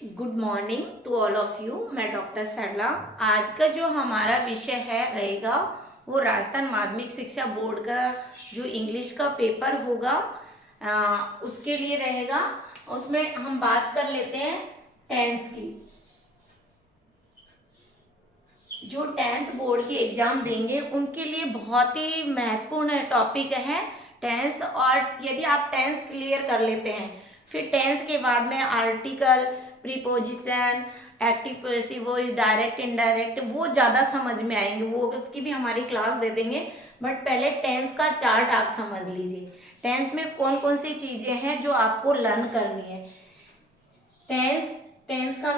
Good morning to all of you. मैं doctor Sarla. आज का जो हमारा विषय है रहेगा वो राजस्थान माध्यमिक शिक्षा बोर्ड का जो इंग्लिश का पेपर होगा उसके लिए रहेगा। उसमें हम बात कर लेते हैं टेंस की। जो 10th बोर्ड की एग्जाम देंगे उनके लिए बहुत ही महत्वपूर्ण टॉपिक है टेंस। और यदि आप टेंस क्लियर कर लेते हैं फिर टेंस के बाद में article, preposition, active passive voice, direct indirect वो ज़्यादा समझ में आएंगे। वो उसकी भी हमारी क्लास दे देंगे। बट पहले टेंस का चार्ट आप समझ लीजिए। टेंस में कौन कौन सी चीज़ें हैं जो आपको लर्न करनी है। टेंस टेंस का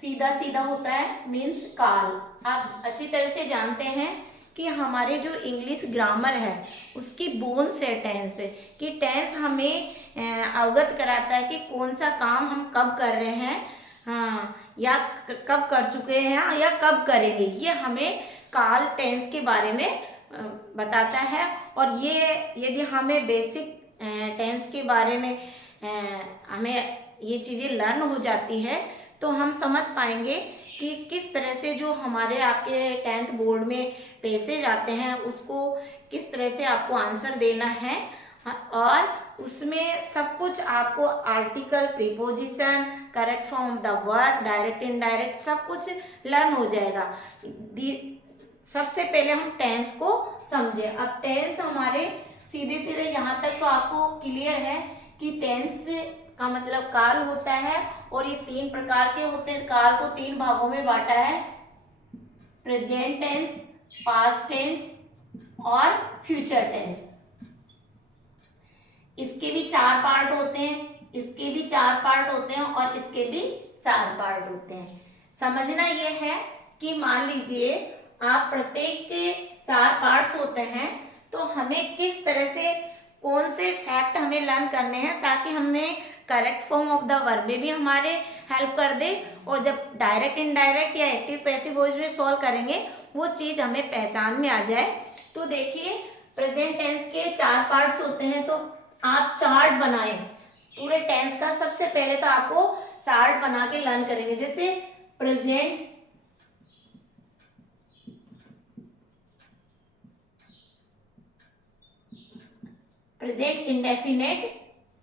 सीधा सीधा होता है मीन्स काल। आप अच्छी तरह से जानते हैं कि हमारे जो इंग्लिश ग्रामर है उसकी बोन्स है टेंस कि टेंस हमें अवगत कराता है कि कौन सा काम हम कब कर रहे हैं, हाँ, या कब कर चुके हैं या कब करेंगे। ये हमें काल टेंस के बारे में बताता है। और ये यदि हमें बेसिक टेंस के बारे में हमें ये चीज़ें लर्न हो जाती है तो हम समझ पाएंगे कि किस तरह से जो हमारे आपके 10th बोर्ड में पैसेज आते हैं उसको किस तरह से आपको आंसर देना है। और उसमें सब कुछ आपको article, preposition, correct form of the word, direct indirect सब कुछ लर्न हो जाएगा। सबसे पहले हम टेंस को समझे। अब टेंस हमारे सीधे सीधे यहाँ तक तो आपको क्लियर है कि टेंस का मतलब काल होता है। और ये 3 प्रकार के होते हैं। काल को 3 भागों में बांटा है, प्रेजेंट टेंस, पास्ट टेंस और फ्यूचर टेंस। इसके भी 4 पार्ट होते हैं, इसके भी 4 पार्ट होते हैं और इसके भी 4 पार्ट होते हैं। समझना ये है कि मान लीजिए आप प्रत्येक के 4 पार्ट्स होते हैं तो हमें किस तरह से कौन से फैक्ट हमें लर्न करने हैं ताकि हमें correct form of the verb में भी हमारे हेल्प कर दे। और जब डायरेक्ट इनडायरेक्ट या एक्टिव पैसिव वॉइस में सॉल्व करेंगे वो चीज़ हमें पहचान में आ जाए। तो देखिए प्रेजेंट टेंस के 4 पार्ट्स होते हैं तो आप चार्ट बनाएं पूरे टेंस का। सबसे पहले तो आपको चार्ट बना के लर्न करेंगे। जैसे प्रेजेंट इंडेफिनेट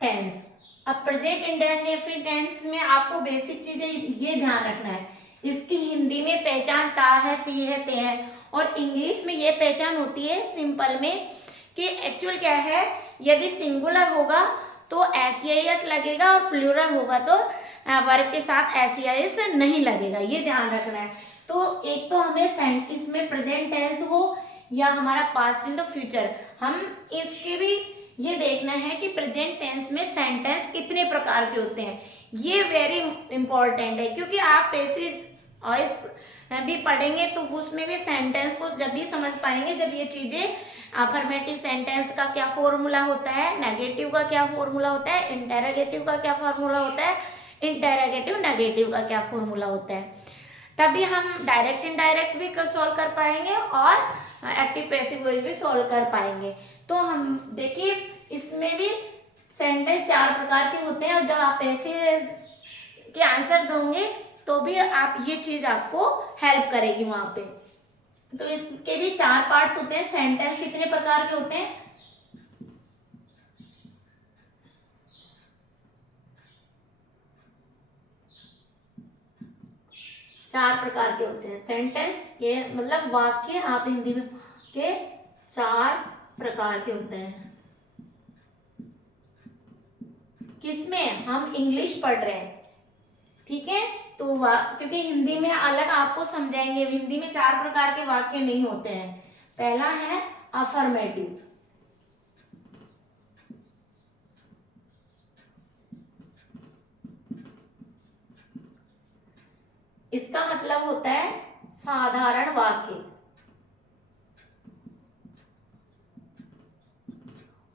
टेंस। अब प्रेजेंट इंडेफिनेट टेंस में आपको बेसिक चीजें ये ध्यान रखना है, इसकी हिंदी में पहचान ता है, ती है, ते है। और इंग्लिश में ये पहचान होती है सिंपल में कि एक्चुअल क्या है, यदि सिंगुलर होगा तो एस लगेगा और प्लूरल होगा तो वर्ब के साथ एस नहीं लगेगा। ये ध्यान रखना है। तो एक तो हमें इसमें प्रेजेंट टेंस हो या हमारा पास्ट इन द फ्यूचर, हम इसके भी ये देखना है कि प्रेजेंट टेंस में सेंटेंस कितने प्रकार के होते हैं। ये वेरी इंपॉर्टेंट है क्योंकि आप पैसेज और भी पढ़ेंगे तो उसमें भी सेंटेंस को जब भी समझ पाएंगे जब ये चीजें अफर्मेटिव सेंटेंस का क्या फॉर्मूला होता है, नेगेटिव का क्या फॉर्मूला होता है, इंटेरोगेटिव का क्या फॉर्मूला होता है, इंटेरोगेटिव नेगेटिव का क्या फॉर्मूला होता है, तभी हम डायरेक्ट इनडायरेक्ट भी सॉल्व कर पाएंगे और एक्टिव पैसिव वॉइस भी सॉल्व कर पाएंगे। तो हम देखिए इसमें भी सेंटेंस 4 प्रकार के होते हैं और जब आप ऐसे के आंसर दोगे तो भी आप ये चीज आपको हेल्प करेगी वहां पे। तो इसके भी 4 पार्ट्स होते हैं। सेंटेंस कितने प्रकार के होते हैं, चार प्रकार के होते हैं सेंटेंस। ये मतलब वाक्य आप हिंदी में के 4 प्रकार के होते हैं। किसमें, हम इंग्लिश पढ़ रहे हैं, ठीक है। तो क्योंकि हिंदी में अलग आपको समझाएंगे, हिंदी में 4 प्रकार के वाक्य नहीं होते हैं। पहला है अफर्मेटिव, इसका मतलब होता है साधारण वाक्य।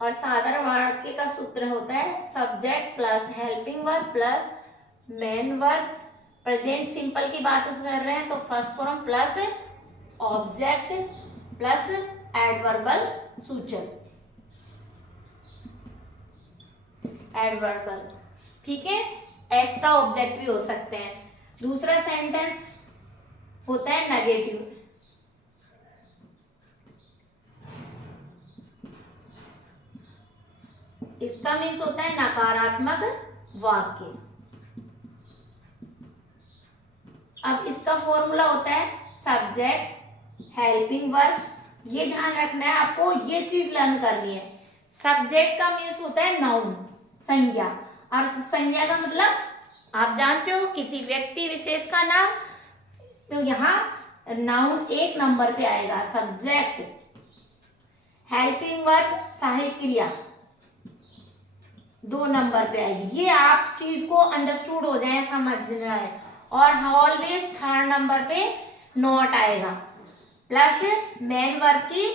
और साधारण वाक्य का सूत्र होता है subject plus helping verb plus main verb. Present simple की बात कर रहे हैं तो first form plus object plus adverbial सूचक, एडवर्बल, ठीक है। एक्स्ट्रा ऑब्जेक्ट भी हो सकते हैं। दूसरा सेंटेंस होता है नेगेटिव। इसका मीन्स होता है नकारात्मक वाक्य। अब इसका फॉर्मूला होता है सब्जेक्ट हेल्पिंग वर्ब। ये ध्यान रखना है आपको, ये चीज लर्न करनी है। सब्जेक्ट का मीन्स होता है नाउन, संज्ञा, और संज्ञा का मतलब आप जानते हो किसी व्यक्ति विशेष का नाम, तो यहाँ नाउन 1 नंबर पे आएगा सब्जेक्ट। हेल्पिंग वर्ब सहायक क्रिया 2 नंबर पे आएगी। ये आप चीज को अंडरस्टूड हो जाए, समझना है। और ऑलवेज 3rd नंबर पे नॉट आएगा, प्लस मेन वर्ब की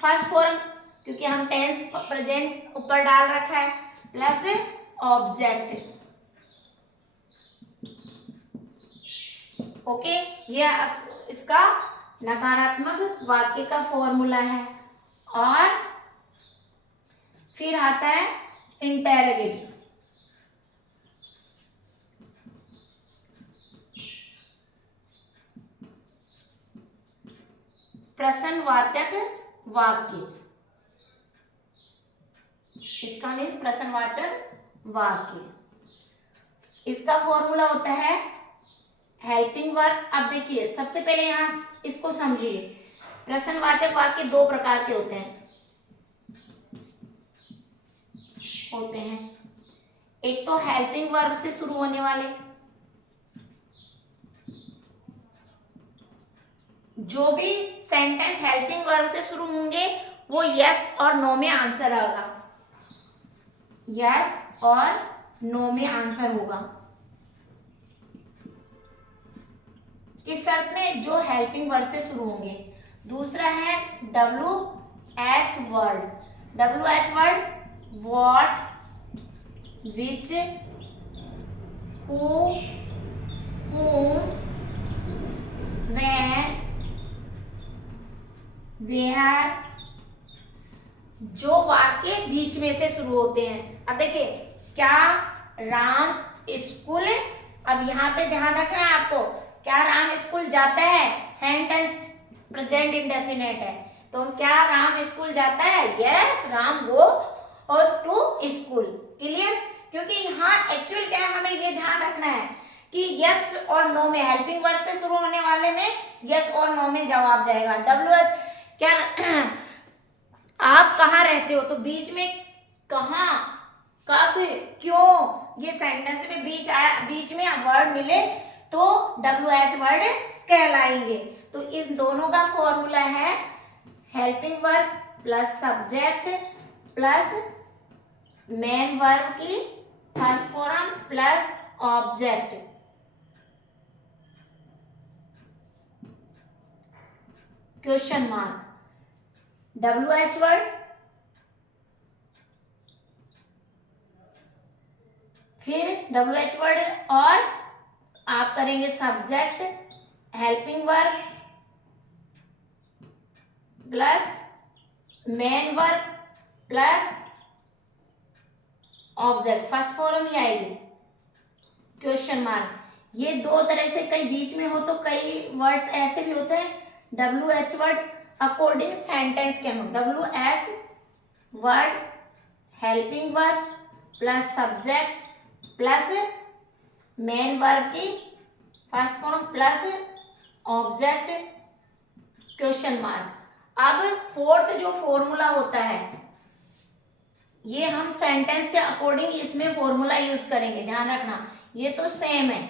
फर्स्ट फॉर्म, क्योंकि हम टेंस प्रेजेंट ऊपर डाल रखा है, प्लस ऑब्जेक्ट। ओके, ये इसका नकारात्मक वाक्य का फॉर्मूला है। और फिर आता है इंटेरोगेटिव। प्रश्नवाचक वाक्य। इसका मीन्स प्रश्नवाचक वाक्य। इसका फॉर्मूला होता है हेल्पिंग वर्ब। अब देखिए, सबसे पहले यहाँ इसको समझिए। प्रश्नवाचक वाक्य 2 प्रकार के होते हैं। एक तो हेल्पिंग वर्ब से शुरू होने वाले, जो भी सेंटेंस हेल्पिंग वर्ब से शुरू होंगे वो यस और नो में आंसर होगा, यस और नो में आंसर होगा। किस शर्त में? जो हेल्पिंग वर्ड से शुरू होंगे। दूसरा है WH word. WH word what, which, who, whom, when, where, जो वाक्य बीच में से शुरू होते हैं। अब देखिए, क्या राम स्कूल, अब यहाँ पे ध्यान रखना है आपको, क्या राम स्कूल जाता है, सेंटेंस प्रेजेंट इंडेफिनिट है, तो क्या राम स्कूल जाता है? Yes, Ram goes to school. Clear? क्योंकि यहाँ एक्चुअल क्या है, हमें ये ध्यान रखना है कि यस और नो में, हेल्पिंग वर्ड से शुरू होने वाले में यस और नो में जवाब जाएगा। WH क्या आप कहाँ रहते हो, तो बीच में कहाँ, कब, क्यों, ये सेंटेंस में बीच में वर्ड मिले तो WH वर्ड कहलाएंगे। तो इन दोनों का फॉर्मूला है helping verb plus subject plus main verb की first form plus object. Question mark. WH word, फिर WH वर्ड और आप करेंगे subject, helping verb plus main verb plus object, first form ही आएगी क्वेश्चन मार्क। ये 2 तरह से, कई बीच में हो तो कई वर्ड्स ऐसे भी होते हैं। WH वर्ड अकॉर्डिंग सेंटेंस के हम WH word helping verb plus subject plus main verb की first form plus object question mark. अब 4th जो फॉर्मूला होता है, ये हम सेंटेंस के अकॉर्डिंग इसमें फॉर्मूला यूज करेंगे, ध्यान रखना। ये तो सेम है,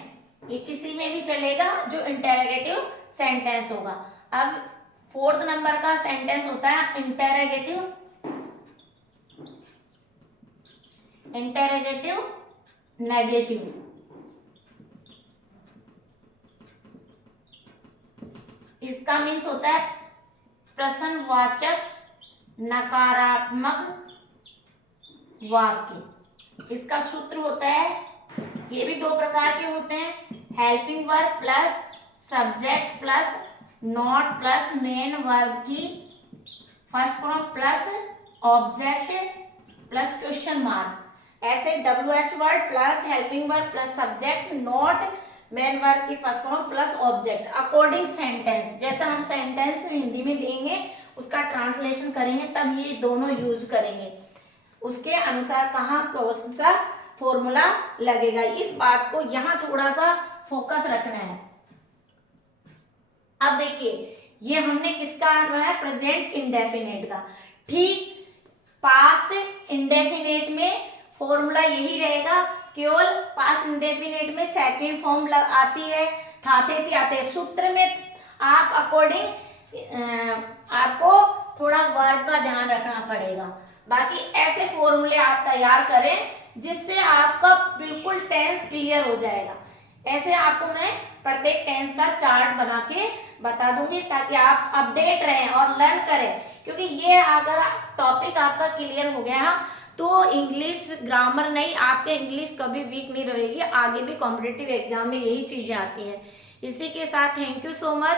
ये किसी में भी चलेगा जो इंटेरोगेटिव सेंटेंस होगा। अब 4th नंबर का सेंटेंस होता है इंटेरोगेटिव नेगेटिव। इसका मीन्स होता है प्रश्नवाचक नकारात्मक वाक्य। इसका सूत्र होता है, ये भी 2 प्रकार के होते हैं, helping verb plus subject plus not plus main verb की first form plus object plus question mark. ऐसे WH word plus helping verb plus subject not main verb की first form plus object according sentence. जैसा हम sentence Hindi में देंगे उसका translation करेंगे तब ये दोनों यूज करेंगे, उसके अनुसार कहाँ कौन सा फॉर्मूला लगेगा। इस बात को यहाँ थोड़ा सा फोकस रखना है। अब देखिए ये हमने किसका है, प्रेजेंट इंडेफिनेट का। ठीक पास्ट इंडेफिनेट में फॉर्मूला यही रहेगा, केवल पास्ट इंडेफिनेट में सेकंड फॉर्म आती है, थाथे थी आते हैं। सूत्र में आप अकॉर्डिंग आपको थोड़ा वर्ब का ध्यान रखना पड़ेगा। बाकी ऐसे फॉर्मूले आप तैयार करें जिससे आपका बिल्कुल टेंस क्लियर हो जाएगा। ऐसे आपको मैं प्रत्येक टेंस का चार्ट बना के बता दूंगी ताकि आप अपडेट रहें और लर्न करें, क्योंकि ये अगर टॉपिक आपका क्लियर हो गया तो इंग्लिश ग्रामर नहीं, आपके इंग्लिश कभी वीक नहीं रहेगी। आगे भी कॉम्पिटिटिव एग्जाम में यही चीजें आती हैं। इसी के साथ थैंक यू सो मच।